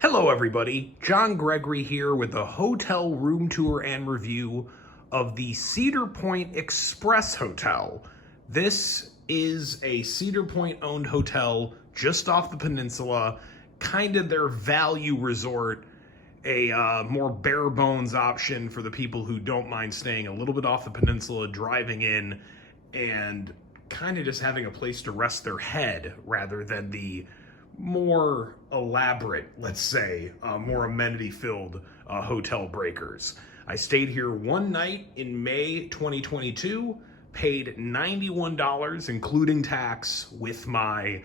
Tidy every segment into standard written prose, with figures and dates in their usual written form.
Hello everybody, John Gregory here with a hotel room tour and review of the Cedar Point Express Hotel. This is a Cedar Point owned hotel just off the peninsula, kind of their value resort, a more bare bones option for the people who don't mind staying a little bit off the peninsula, driving in and kind of just having a place to rest their head rather than the more elaborate, let's say, more amenity-filled hotel breakers. I stayed here one night in May 2022, paid $91, including tax, with my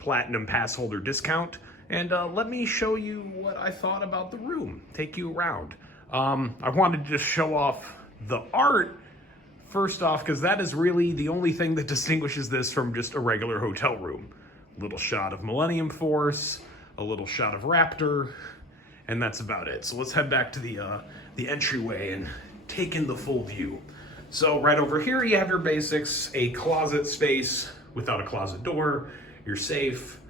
Platinum Pass holder discount. And let me show you what I thought about the room, take you around. I wanted to just show off the art first off, because that is really the only thing that distinguishes this from just a regular hotel room. Little shot of Millennium Force, a little shot of Raptor, and that's about it. So let's head back to the entryway and take in the full view. So right over here you have your basics, a closet space without a closet door, your safe,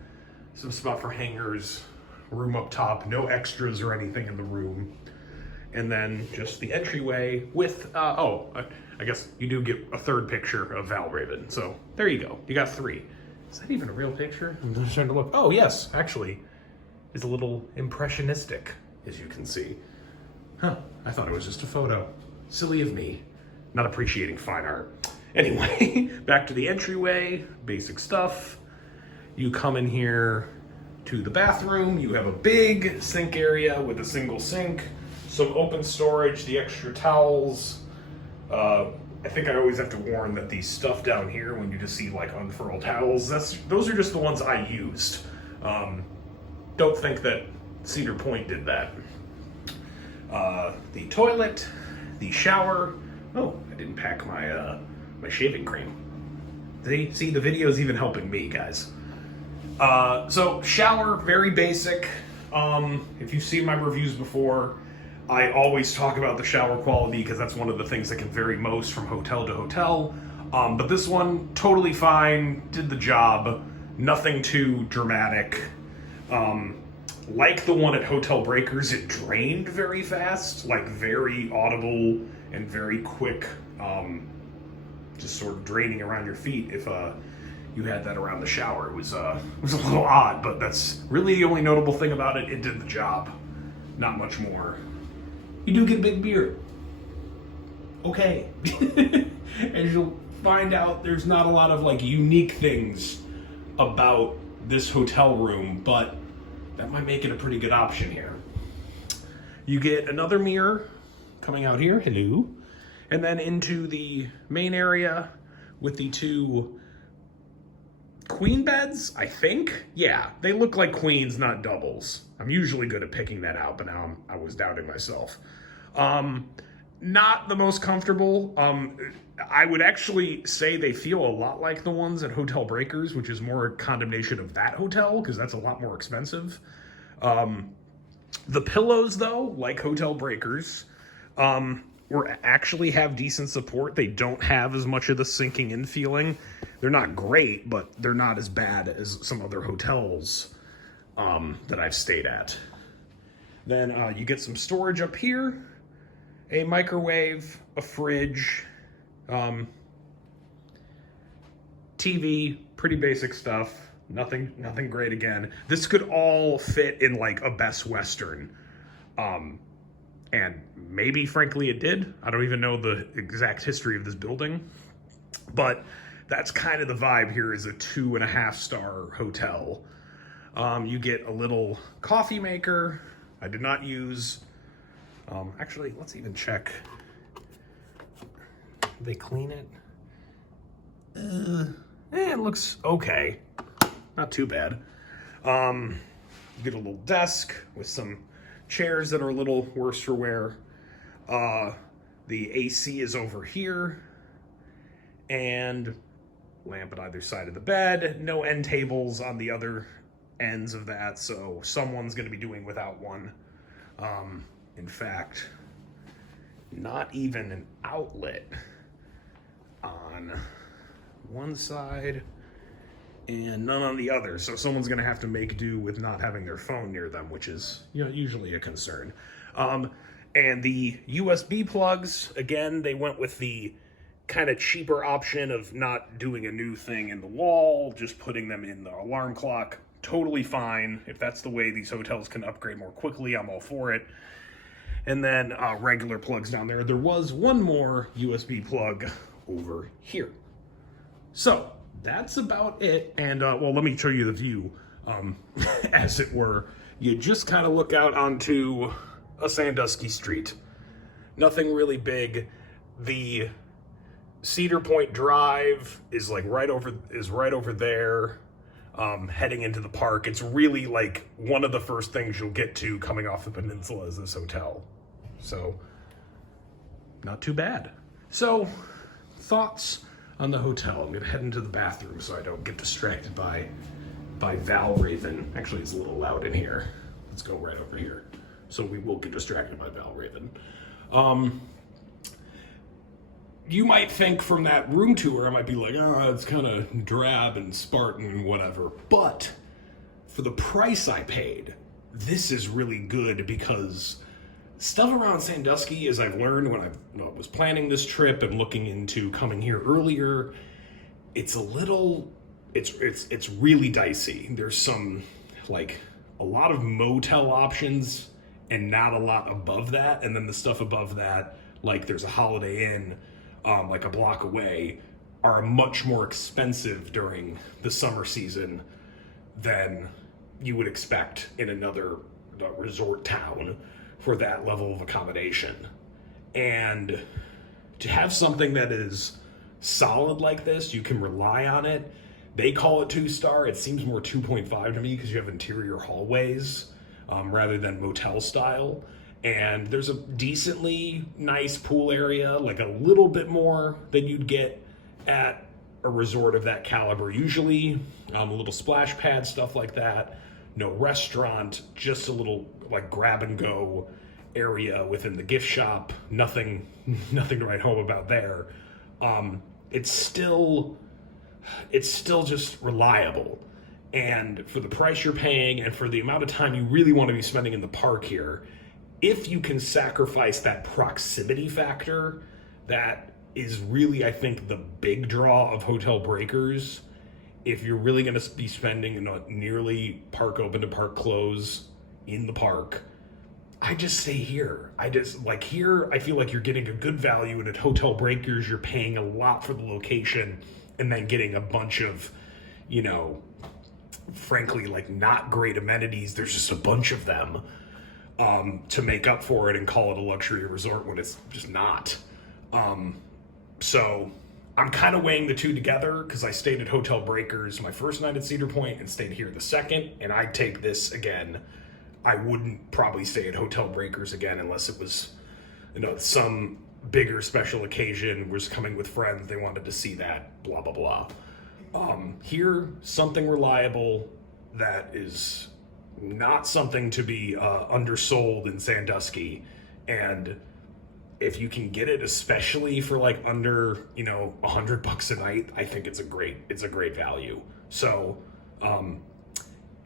some spot for hangers, room up top, no extras or anything in the room. And then just the entryway with, I guess you do get a third picture of Valraven. So there you go, you got three. Is that even a real picture? I'm just trying to look. Oh yes, actually, it's a little impressionistic, as you can see. Huh, I thought it was just a photo. Silly of me, not appreciating fine art. Anyway, back to the entryway, basic stuff. You come in here to the bathroom. You have a big sink area with a single sink, some open storage, the extra towels. I think I always have to warn that the stuff down here, when you just see like unfurled towels, those are just the ones I used. Don't think that Cedar Point did that. The toilet, the shower. Oh, I didn't pack my my shaving cream. See, the video's even helping me, guys. So shower, very basic. If you've seen my reviews before, I always talk about the shower quality because that's one of the things that can vary most from hotel to hotel. But this one, totally fine, did the job, nothing too dramatic. Like the one at Hotel Breakers, it drained very fast, like very audible and very quick, just sort of draining around your feet if you had that around the shower. It was a little odd, but that's really the only notable thing about it. It did the job, not much more. You do get a big beard. Okay. As you'll find out, there's not a lot of like unique things about this hotel room, but that might make it a pretty good option here. You get another mirror coming out here, hello, and then into the main area with the two queen beds, I think. Yeah, they look like queens, not doubles. I'm usually good at picking that out, but now I was doubting myself. Not the most comfortable. I would actually say they feel a lot like the ones at Hotel Breakers, which is more a condemnation of that hotel, because that's a lot more expensive. The pillows, though, like Hotel Breakers, actually have decent support. They don't have as much of the sinking in feeling. They're not great, but they're not as bad as some other hotels that I've stayed at. Then you get some storage up here, a microwave, a fridge, TV, pretty basic stuff. Nothing great again. This could all fit in like a Best Western. And maybe, frankly, it did. I don't even know the exact history of this building. But that's kind of the vibe here, is a 2.5-star hotel. You get a little coffee maker. I did not use... actually, let's even check. Did they clean it? It looks okay. Not too bad. You get a little desk with some chairs that are a little worse for wear. The AC is over here. And lamp at either side of the bed. No end tables on the other ends of that, so someone's going to be doing without one. In fact, not even an outlet on one side and none on the other. So someone's going to have to make do with not having their phone near them, which is, usually a concern. And the USB plugs, again, they went with the kind of cheaper option of not doing a new thing in the wall, just putting them in the alarm clock. Totally fine. If that's the way these hotels can upgrade more quickly, I'm all for it. And then regular plugs down there. There was one more USB plug over here. So that's about it. And well, let me show you the view, as it were. You just kind of look out onto a Sandusky street. Nothing really big. The Cedar Point Drive is like right over there, heading into the park. It's really like one of the first things you'll get to coming off the peninsula is this hotel. So not too bad. So thoughts on the hotel. I'm gonna head into the bathroom so I don't get distracted by Val Raven. Actually, it's a little loud in here. Let's go right over here. So we will get distracted by Val Raven. You might think from that room tour, I might be like, it's kind of drab and Spartan and whatever. But for the price I paid, this is really good because stuff around Sandusky, as I've learned when I was planning this trip and looking into coming here earlier, it's it's really dicey. There's some, like, a lot of motel options and not a lot above that. And then the stuff above that, like there's a Holiday Inn, like a block away, are much more expensive during the summer season than you would expect in another resort town for that level of accommodation. And to have something that is solid like this, you can rely on it. They call it 2-star. It seems more 2.5 to me because you have interior hallways rather than motel style. And there's a decently nice pool area, like a little bit more than you'd get at a resort of that caliber usually. A little splash pad, stuff like that. No restaurant, just a little like grab and go area within the gift shop. Nothing to write home about there. It's still just reliable. And for the price you're paying and for the amount of time you really want to be spending in the park here, if you can sacrifice that proximity factor, that is really, I think, the big draw of Hotel Breakers. If you're really going to be spending nearly park open to park close in the park, I just stay here. Here, I feel like you're getting a good value, and at Hotel Breakers, you're paying a lot for the location and then getting a bunch of, frankly, like not great amenities. There's just a bunch of them to make up for it and call it a luxury resort when it's just not. So I'm kind of weighing the two together because I stayed at Hotel Breakers my first night at Cedar Point and stayed here the second, and I'd take this again. I wouldn't probably stay at Hotel Breakers again unless it was, some bigger special occasion, was coming with friends, they wanted to see that, blah, blah, blah. Here, something reliable that is not something to be undersold in Sandusky. And if you can get it, especially for like under, $100 a night, I think it's a great value. So,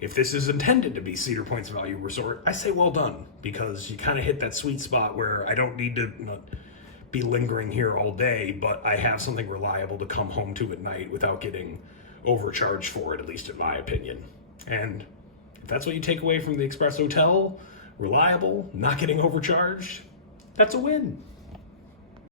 if this is intended to be Cedar Point's value resort, I say well done, because you kind of hit that sweet spot where I don't need to be lingering here all day, but I have something reliable to come home to at night without getting overcharged for it, at least in my opinion. And if that's what you take away from the Express Hotel, reliable, not getting overcharged, that's a win.